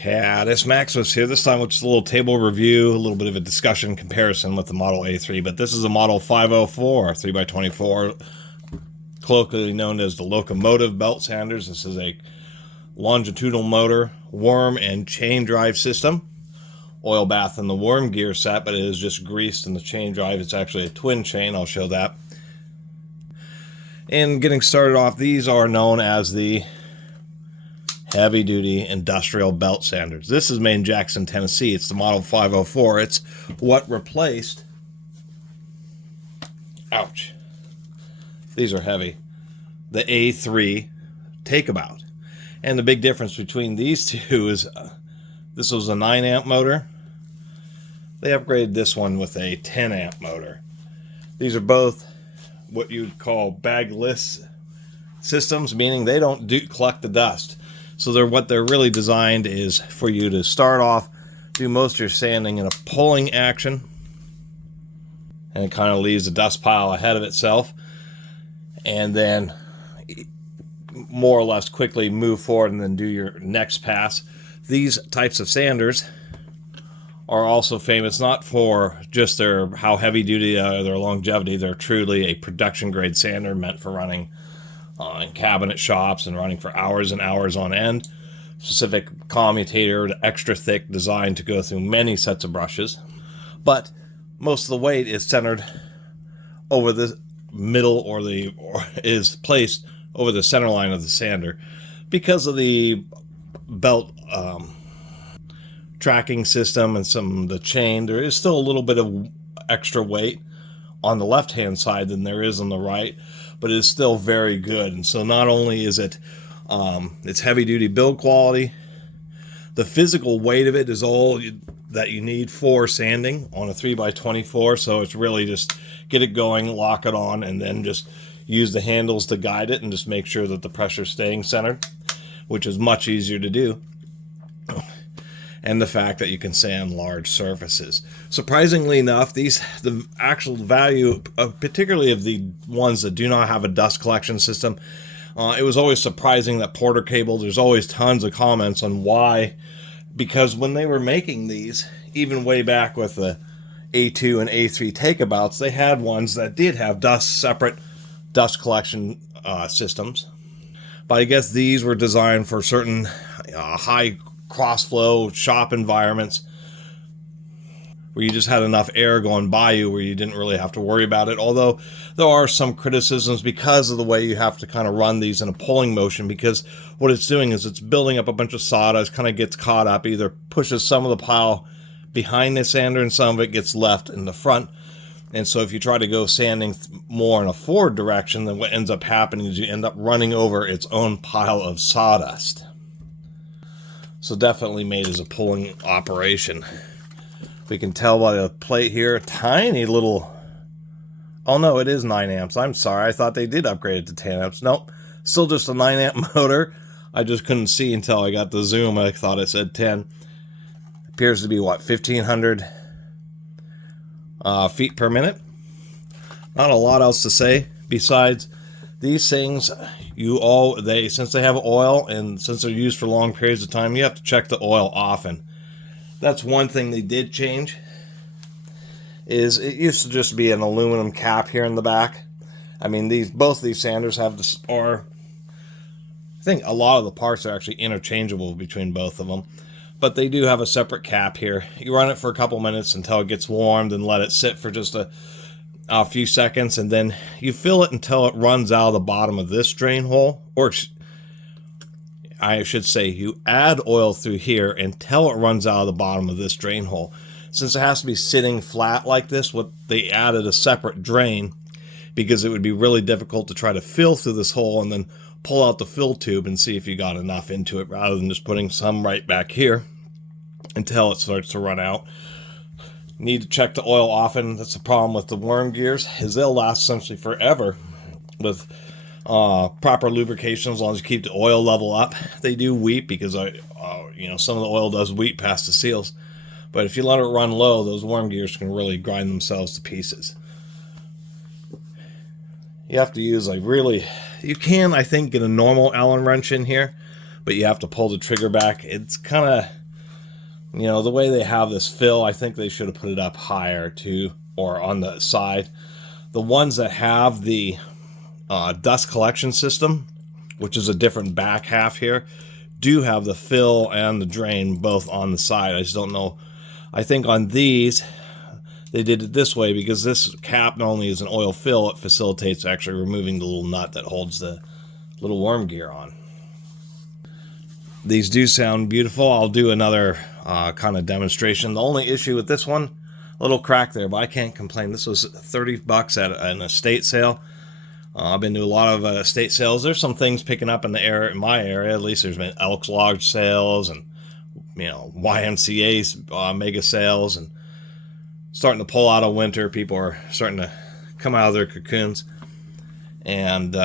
Catus Maximus here, this time with just a little table review, a little bit of a discussion comparison with the Model A3, but this is a Model 504 3x24, colloquially known as the Locomotive belt sanders. This is a longitudinal motor, worm and chain drive system. Oil bath in the worm gear set, but it is just greased in the chain drive. It's actually a twin chain, I'll show that. And getting started off, these are known as the heavy-duty industrial belt sanders. This is made in Jackson, Tennessee. It's the Model 504. It's what replaced... Ouch. These are heavy. The A3 Takeabout. And the big difference between these two is this was a 9-amp motor. They upgraded this one with a 10-amp motor. These are both what you would call bagless systems, meaning they don't collect the dust. So what they're really designed is for you to start off, do most of your sanding in a pulling action, and it kind of leaves a dust pile ahead of itself, and then more or less quickly move forward and then do your next pass. These types of sanders are also famous not for just how heavy duty their longevity. They're truly a production grade sander meant for running in cabinet shops and running for hours and hours on end. Specific commutator, extra thick, designed to go through many sets of brushes. But most of the weight is centered over the middle or is placed over the center line of the sander. Because of the belt tracking system and the chain, there is still a little bit of extra weight on the left hand side than there is on the right, but it is still very good. And so not only is it it's heavy duty build quality, the physical weight of it is all that you need for sanding on a 3x24. So it's really just get it going, lock it on, and then just use the handles to guide it and just make sure that the pressure's staying centered, which is much easier to do. And the fact that you can sand large surfaces. Surprisingly enough, the actual value, particularly of the ones that do not have a dust collection system, it was always surprising that Porter Cable, there's always tons of comments on why, because when they were making these, even way back with the A2 and A3 Takeabouts, they had ones that did have separate dust collection systems. But I guess these were designed for certain high cross-flow shop environments where you just had enough air going by you where you didn't really have to worry about it. Although there are some criticisms because of the way you have to kind of run these in a pulling motion, because what it's doing is it's building up a bunch of sawdust, kind of gets caught up, either pushes some of the pile behind the sander and some of it gets left in the front. And so if you try to go sanding more in a forward direction, then what ends up happening is you end up running over its own pile of sawdust. So definitely made as a pulling operation. We can tell by the plate here, tiny little... Oh no, it is 9 amps. I'm sorry, I thought they did upgrade it to 10 amps. Nope, still just a 9 amp motor. I just couldn't see until I got the zoom. I thought it said 10. Appears to be, what, 1,500 feet per minute? Not a lot else to say besides these things. Since they have oil and since they're used for long periods of time, you have to check the oil often. That's one thing they did change. Is it used to just be an aluminum cap here in the back. I mean, both these sanders have I think a lot of the parts are actually interchangeable between both of them, but they do have a separate cap here. You run it for a couple minutes until it gets warmed and let it sit for just a few seconds, and then you fill it until it runs out of the bottom of this drain hole, or I should say you add oil through here until it runs out of the bottom of this drain hole. Since it has to be sitting flat like this, they added a separate drain because it would be really difficult to try to fill through this hole and then pull out the fill tube and see if you got enough into it, rather than just putting some right back here until it starts to run out. Need to check the oil often. That's the problem with the worm gears, is they'll last essentially forever with proper lubrication, as long as you keep the oil level up. They do weep because some of the oil does weep past the seals, but if you let it run low, those worm gears can really grind themselves to pieces. You have to use you can, I think, get a normal Allen wrench in here, but you have to pull the trigger back. It's kind of You know, the way they have this fill, I think they should have put it up higher too, or on the side. The ones that have the dust collection system, which is a different back half here, do have the fill and the drain both on the side. I just don't know. I think on these, they did it this way because this cap not only is an oil fill, it facilitates actually removing the little nut that holds the little worm gear on. These do sound beautiful. I'll do another kind of demonstration. The only issue with this one, a little crack there, but I can't complain. This was 30 bucks at an estate sale. I've been to a lot of estate sales. There's some things picking up in the area, in my area. At least there's been Elks Lodge sales and, you know, YMCA's mega sales, and starting to pull out of winter. People are starting to come out of their cocoons. And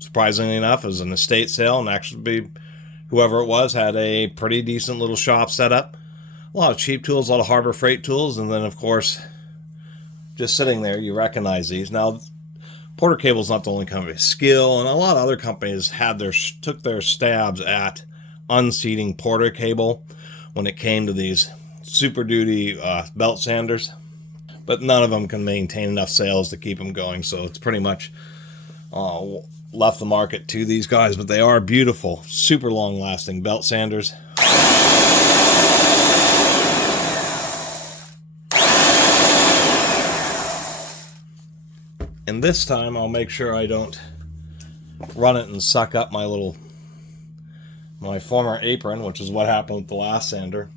surprisingly enough, it was an estate sale, and actually whoever it was had a pretty decent little shop set up. A lot of cheap tools, a lot of Harbor Freight tools, and then of course, just sitting there, you recognize these. Now, Porter Cable's not the only company. Skill and a lot of other companies took their stabs at unseating Porter Cable when it came to these Super Duty belt sanders, but none of them can maintain enough sales to keep them going, so it's pretty much left the market to these guys. But they are beautiful, super long lasting belt sanders. And this time I'll make sure I don't run it and suck up my former apron, which is what happened with the last sander.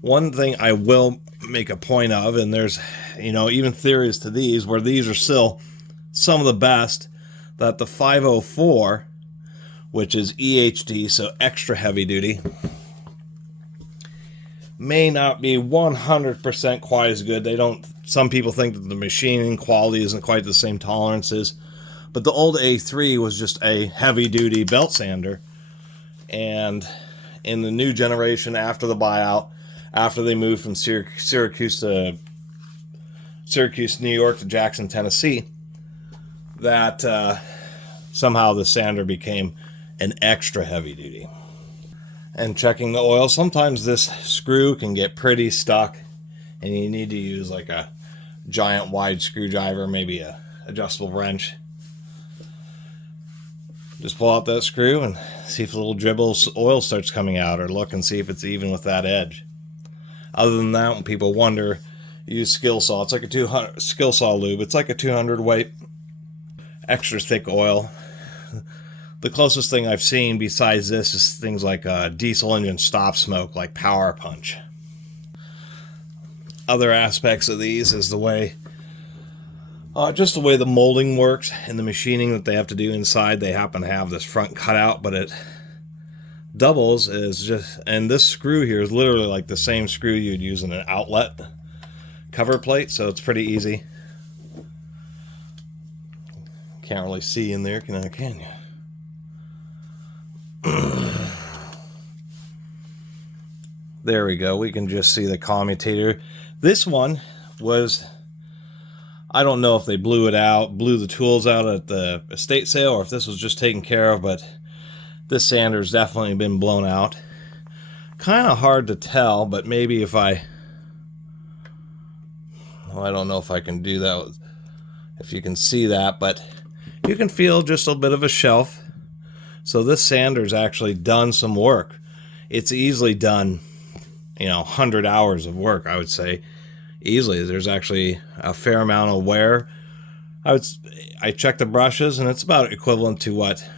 One thing I will make a point of, and there's, you know, even theories to these, where these are still some of the best, that the 504, which is EHD, so extra heavy duty, may not be 100% quite as good. Some people think that the machining quality isn't quite the same tolerances, but the old A3 was just a heavy duty belt sander. And in the new generation, after the buyout, after they moved from Syracuse, New York to Jackson, Tennessee, that somehow the sander became an extra heavy duty. And checking the oil, sometimes this screw can get pretty stuck, and you need to use like a giant wide screwdriver, maybe a adjustable wrench. Just pull out that screw and see if a little dribble of oil starts coming out, or look and see if it's even with that edge. Other than that, when people wonder, use skill saw. It's like a 200 skill saw lube. It's like a 200 weight, extra thick oil. The closest thing I've seen besides this is things like diesel engine stop smoke, like Power Punch. Other aspects of these is the way, just the way the molding works and the machining that they have to do inside. They happen to have this front cutout, but it doubles as just, and this screw here is literally like the same screw you'd use in an outlet cover plate, so it's pretty easy. Can't really see in there, can you? There we go. We can just see the commutator. This one was, I don't know if they blew the tools out at the estate sale, or if this was just taken care of, but this sander's definitely been blown out. Kind of hard to tell, but maybe if I don't know if I can do that, if you can see that, but you can feel just a bit of a shelf. So this sander's actually done some work. It's easily done, 100 hours of work, I would say. Easily. There's actually a fair amount of wear. I checked the brushes, and it's about equivalent to what?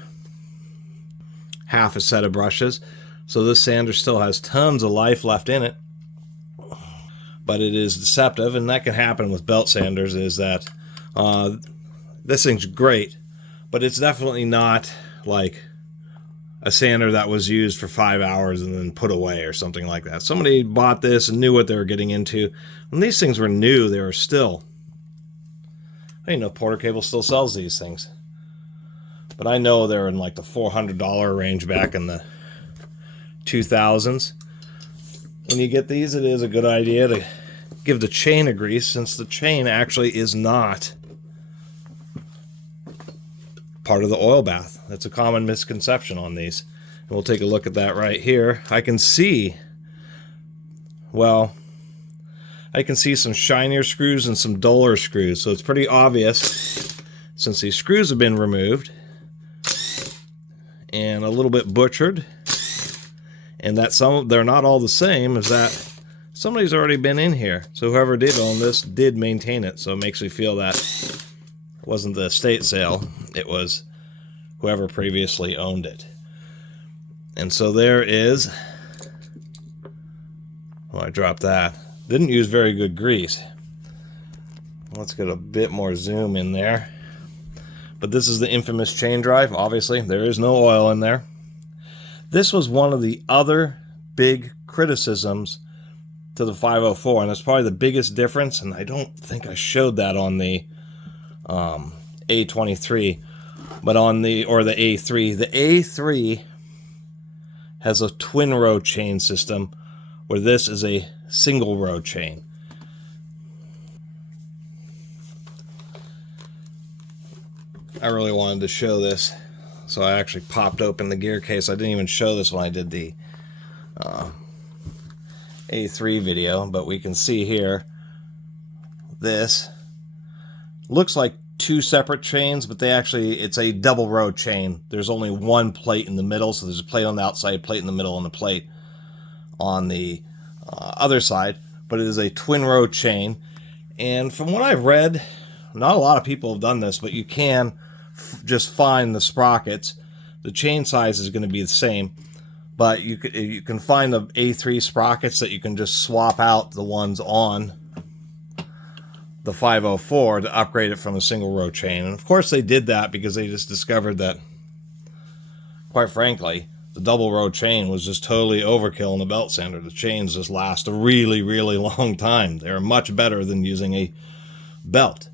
Half a set of brushes. So this sander still has tons of life left in it. But it is deceptive, and that can happen with belt sanders, is that this thing's great, but it's definitely not like a sander that was used for 5 hours and then put away or something like that. Somebody bought this and knew what they were getting into. When these things were new, they were still, I know Porter Cable still sells these things, but I know they're in like the $400 range back in the 2000s. When you get these, it is a good idea to give the chain a grease, since the chain actually is not part of the oil bath. That's a common misconception on these. And we'll take a look at that right here. I can see well, I can see some shinier screws and some duller screws, so it's pretty obvious, since these screws have been removed and a little bit butchered, and that they're not all the same, is that somebody's already been in here. So whoever did own this did maintain it, so it makes me feel that it wasn't the estate sale, it was whoever previously owned it. And so there is, well, I dropped that. Didn't use very good grease. Let's get a bit more zoom in there. But this is the infamous chain drive. Obviously, there is no oil in there. This was one of the other big criticisms to the 504, and it's probably the biggest difference, and I don't think I showed that on the A23, but on the A3. The A3 has a twin row chain system, where this is a single row chain. I really wanted to show this, so I actually popped open the gear case. I didn't even show this when I did the A3 video, but we can see here, this looks like two separate chains, but it's a double row chain. There's only one plate in the middle, so there's a plate on the outside, plate in the middle, and a plate on the other side, but it is a twin row chain. And from what I've read, not a lot of people have done this, but you can just find the sprockets. The chain size is going to be the same, but you can find the A3 sprockets that you can just swap out the ones on the 504 to upgrade it from a single row chain. And of course they did that because they just discovered that, quite frankly, the double row chain was just totally overkill in the belt sander. The chains just last a really, really long time. They're much better than using a belt.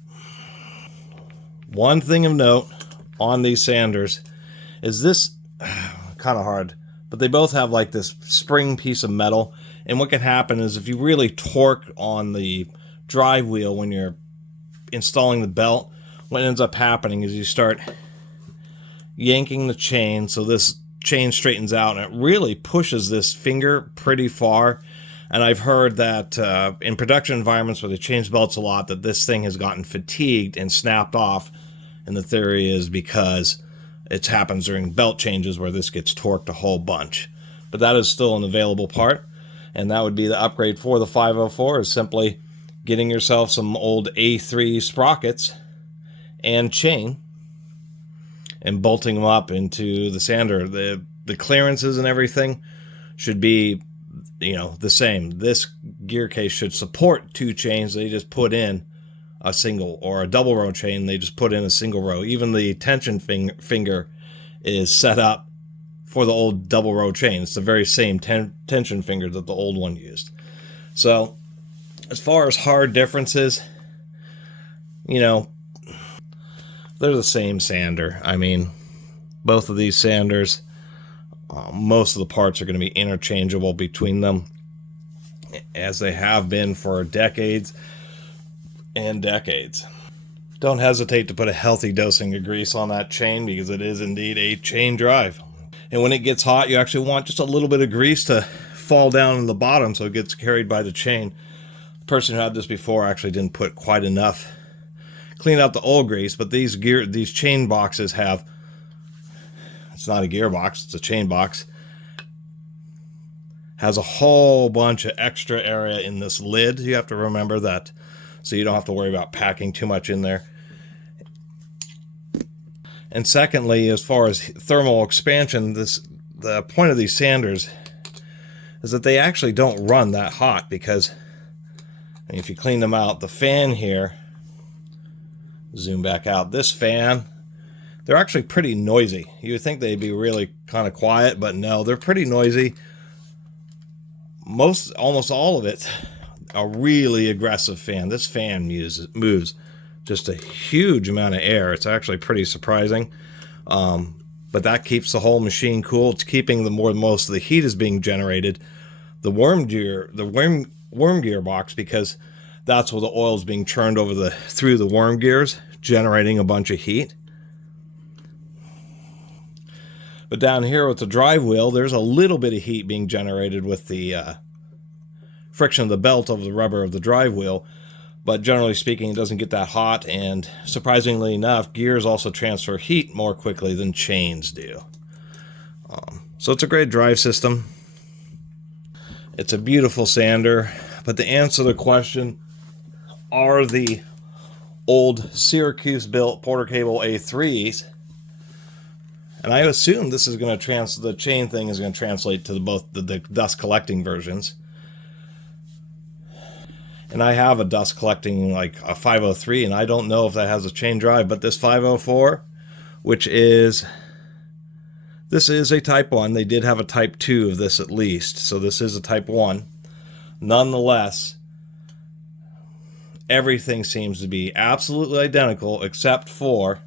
One thing of note on these sanders is this, kind of hard, but they both have like this spring piece of metal, and what can happen is if you really torque on the drive wheel when you're installing the belt, what ends up happening is you start yanking the chain, so this chain straightens out, and it really pushes this finger pretty far. And I've heard that in production environments where they change belts a lot, that this thing has gotten fatigued and snapped off. And the theory is because it happens during belt changes where this gets torqued a whole bunch. But that is still an available part, and that would be the upgrade for the 504, is simply getting yourself some old A3 sprockets and chain and bolting them up into the sander. The clearances and everything should be, the same. This gear case should support two chains. They just put in a single, or a double row chain, they just put in a single row. Even the tension finger is set up for the old double row chain. It's the very same tension finger that the old one used. So as far as hard differences, they're the same sander. I mean, both of these sanders, most of the parts are going to be interchangeable between them, as they have been for decades and decades. Don't hesitate to put a healthy dosing of grease on that chain, because it is indeed a chain drive. And when it gets hot, you actually want just a little bit of grease to fall down in the bottom so it gets carried by the chain. The person who had this before actually didn't put quite enough. Clean out the old grease, but these chain boxes have, it's not a gearbox, it's a chain box, has a whole bunch of extra area in this lid. You have to remember that, so you don't have to worry about packing too much in there. And secondly, as far as thermal expansion, the point of these sanders is that they actually don't run that hot, because if you clean them out, the fan here, zoom back out, this fan, they're actually pretty noisy. You would think they'd be really kind of quiet, but no, they're pretty noisy. Almost all of it, a really aggressive fan. This fan moves just a huge amount of air. It's actually pretty surprising. But that keeps the whole machine cool. It's keeping most of the heat is being generated. The worm gearbox, because that's where the oil is being churned through the worm gears, generating a bunch of heat. But down here with the drive wheel, there's a little bit of heat being generated with the friction of the belt over the rubber of the drive wheel. But generally speaking, it doesn't get that hot, and surprisingly enough, gears also transfer heat more quickly than chains do. So it's a great drive system. It's a beautiful sander, but to answer the question, are the old Syracuse built Porter Cable A3s, and I assume this is going to the chain thing is going to translate to both the dust collecting versions. And I have a dust collecting like a 503, and I don't know if that has a chain drive, but this 504, which is, this is a type 1. They did have a type 2 of this at least, so this is a type 1. Nonetheless, everything seems to be absolutely identical except for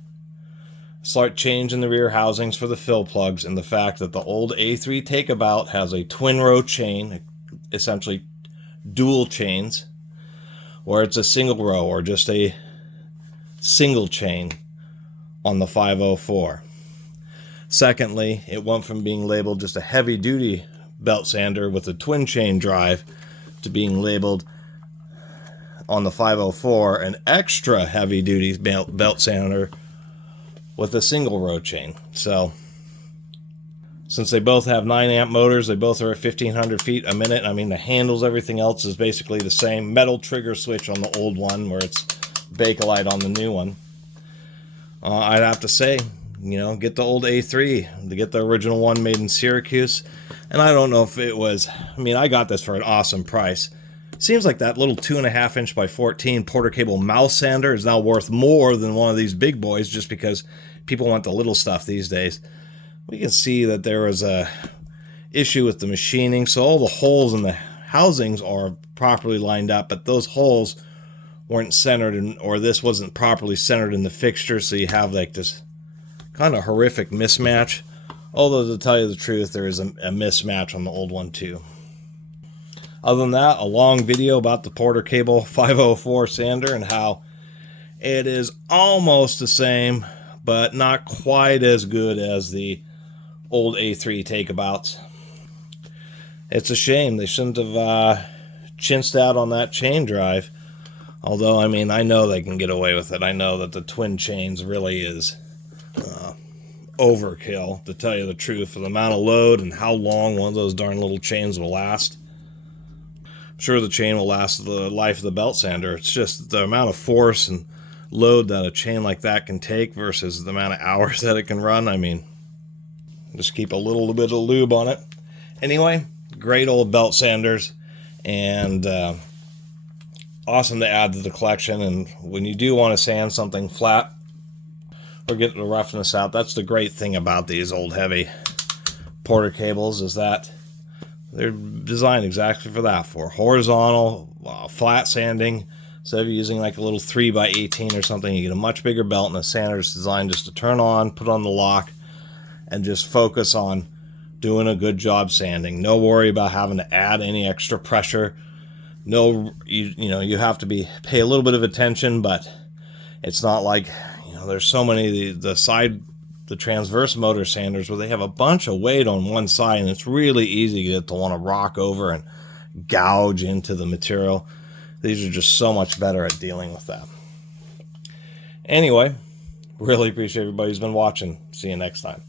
a slight change in the rear housings for the fill plugs, and the fact that the old A3 Takeabout has a twin row chain, essentially dual chains, where it's a single row or just a single chain on the 504. Secondly, it went from being labeled just a heavy-duty belt sander with a twin chain drive to being labeled on the 504 an extra heavy-duty belt sander with a single row chain. So, since they both have 9 amp motors, they both are at 1500 feet a minute. I mean, the handles, everything else is basically the same. Metal trigger switch on the old one, where it's Bakelite on the new one. I'd have to say, you know, get the old A3, to get the original one made in Syracuse. And I don't know if it was, I mean, I got this for an awesome price. Seems like that little 2.5 inch by 14 Porter Cable mouse sander is now worth more than one of these big boys, just because people want the little stuff these days. We can see that there was a issue with the machining, so all the holes in the housings are properly lined up, but those holes weren't centered in, or this wasn't properly centered in the fixture, so you have like this kind of horrific mismatch. Although, to tell you the truth, there is a mismatch on the old one too. Other than that, a long video about the Porter Cable 504 sander and how it is almost the same, but not quite as good as the old A3 Takeabouts. It's a shame. They shouldn't have chinsed out on that chain drive. Although, I mean, I know they can get away with it. I know that the twin chains really is overkill, to tell you the truth, for the amount of load and how long one of those darn little chains will last. I'm sure the chain will last the life of the belt sander. It's just the amount of force and load that a chain like that can take versus the amount of hours that it can run. I mean, just keep a little bit of lube on it. Anyway, great old belt sanders, and awesome to add to the collection. And when you do want to sand something flat or get the roughness out, that's the great thing about these old heavy Porter cables, is that they're designed exactly for that, for horizontal flat sanding. Instead of using like a little 3x18 or something, you get a much bigger belt, and a sander is designed just to turn on, put on the lock, and just focus on doing a good job sanding. No worry about having to add any extra pressure. No, you know, you have to pay a little bit of attention, but it's not like, you know, there's so many the transverse motor sanders where they have a bunch of weight on one side, and it's really easy to want to rock over and gouge into the material. These are just so much better at dealing with that. Anyway, really appreciate everybody who's been watching. See you next time.